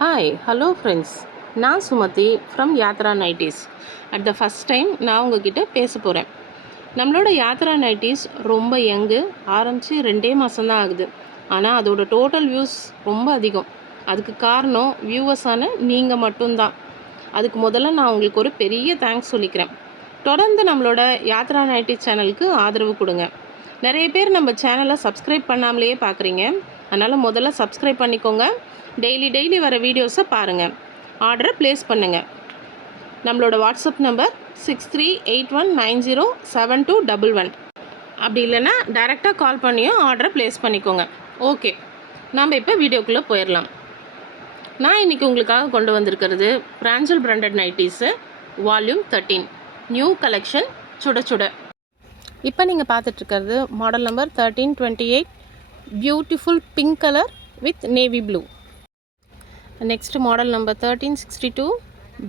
Hi hello friends, நான் Sumathi from Yatra nighties. At the first time நான் உங்ககிட்ட பேச போகிறேன். நம்மளோட யாத்ரா நைட்டிஸ் ரொம்ப யங்கு, ஆரம்பித்து 2 மாதம்தான் ஆகுது. ஆனால் அதோட டோட்டல் வியூஸ் ரொம்ப அதிகம். அதுக்கு காரணம் வியூவர்ஸான நீங்கள் மட்டும்தான். அதுக்கு முதல்ல நான் உங்களுக்கு ஒரு பெரிய தேங்க்ஸ் சொல்லிக்கிறேன். தொடர்ந்து நம்மளோட யாத்ரா நைட்டிஸ் சேனலுக்கு ஆதரவு கொடுங்க. நிறைய பேர் நம்ம சேனலை சப்ஸ்கிரைப் பண்ணாமலேயே பார்க்குறீங்க. அதனால் முதல்ல சப்ஸ்கிரைப் பண்ணிக்கோங்க. டெய்லி வர வீடியோஸை பாருங்கள். ஆர்டரை ப்ளேஸ் பண்ணுங்கள். நம்மளோட வாட்ஸ்அப் நம்பர் 6381907211. அப்படி இல்லைன்னா டைரெக்டாக கால் பண்ணியும் ஆர்டரை ப்ளேஸ் பண்ணிக்கோங்க. ஓகே, நம்ம இப்போ வீடியோக்குள்ளே போயிடலாம். நான் இன்றைக்கி உங்களுக்காக கொண்டு வந்திருக்கிறது Pranjal branded nighties volume 13 new collection சுட சுட. இப்போ நீங்கள் பார்த்துட்ருக்கிறது model number 1328 beautiful pink colour with navy blue. Next model number 1362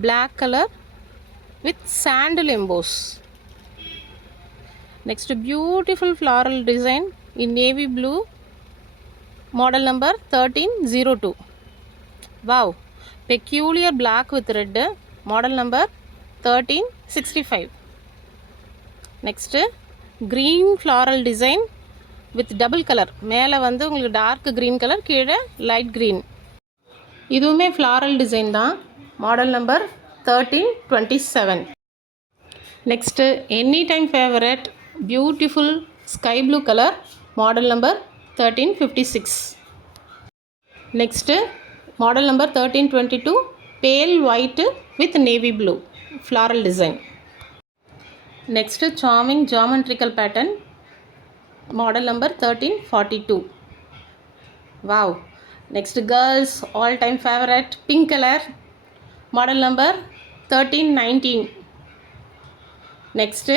black color with sandal emboss. Next beautiful floral design in navy blue, model number 1302. Wow, peculiar black with red, model number 1365. Next green floral design with double color. மேலே வந்து உங்களுக்கு dark green colour, கீழே light green. இதுவுமே floral design தான். Model number 1327. Next any time favourite beautiful sky blue colour, model number 1356. Next model number 1322 pale white with navy blue floral design. Next charming geometrical pattern, model number 1342. Wow. Next girls all time favorite pink color, model number 1319. Next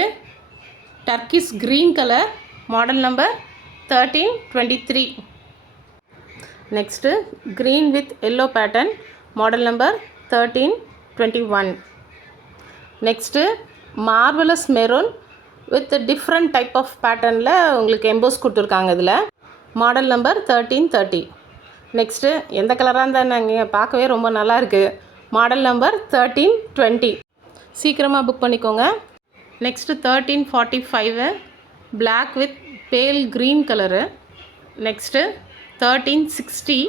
turquoise green color, model number 1323. Next green with yellow pattern, model number 1321. Next marvelous maroon with different type of pattern la உங்களுக்கு EMBOSS கொடுத்துருக்காங்க. இதில் model number 1330. Next எந்த கலராக இருந்தால் நாங்கள் பார்க்கவே ரொம்ப நல்லா இருக்குது. Model number 1320. சீக்கிரமாக புக் பண்ணிக்கோங்க. Next 1345 black with pale green colour. Next 1360.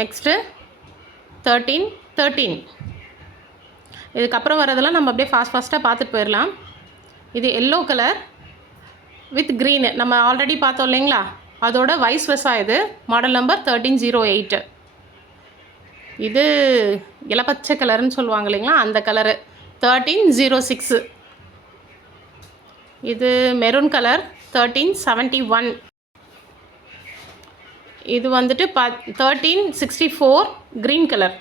Next 1313. இதுக்கப்புறம் வரதெல்லாம் நம்ம அப்படியே ஃபாஸ்ட்டாக பார்த்துட்டு போயிடலாம். இது எல்லோ கலர் வித் க்ரீனு நம்ம ஆல்ரெடி பார்த்தோம் இல்லைங்களா, அதோட வைஸ் வெர்சா. இது மாடல் நம்பர் 1308. இது இலப்பச்சை கலர்னு சொல்லுவாங்க இல்லைங்களா, அந்த கலரு 1306. இது மெரூன் கலர் 1371. இது வந்துட்டு 1364 க்ரீன் கலர்.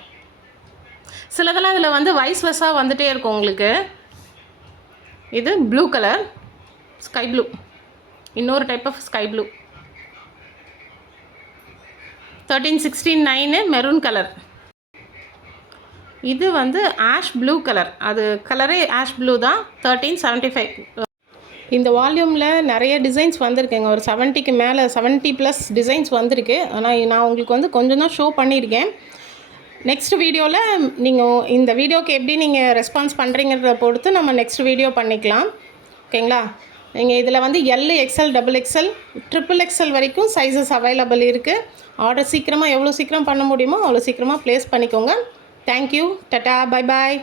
சிலதெல்லாம் இதில் வந்து வைஸ் வெர்சா வந்துகிட்டே இருக்கும் உங்களுக்கு. இது ப்ளூ கலர், ஸ்கை ப்ளூ, இன்னொரு type of sky blue. 1369 maroon colour. இது வந்து ஆஷ் ப்ளூ கலர், அது கலரே ஆஷ் ப்ளூ தான். 1375. இந்த வால்யூமில் நிறைய டிசைன்ஸ் வந்திருக்குங்க. ஒரு 70க்கு மேலே 70+ டிசைன்ஸ் வந்திருக்கு. ஆனால் நான் உங்களுக்கு வந்து கொஞ்சம் தான் ஷோ பண்ணியிருக்கேன். நெக்ஸ்ட் வீடியோவில் நீங்கள் இந்த வீடியோக்கு எப்படி நீங்கள் ரெஸ்பான்ஸ் பண்ணுறீங்கிறத பொறுத்து நம்ம நெக்ஸ்ட் வீடியோ பண்ணிக்கலாம். ஓகேங்களா? நீங்கள் இதில் வந்து எல், எக்ஸ்எல், XXL, XXL வரைக்கும் சைஸஸ் அவைலபிள் இருக்குது. ஆர்டர் சீக்கிரமாக எவ்வளோ சீக்கிரம் பண்ண முடியுமோ அவ்வளோ சீக்கிரமாக ப்ளேஸ் பண்ணிக்கோங்க. Thank you, ta-ta, bye bye.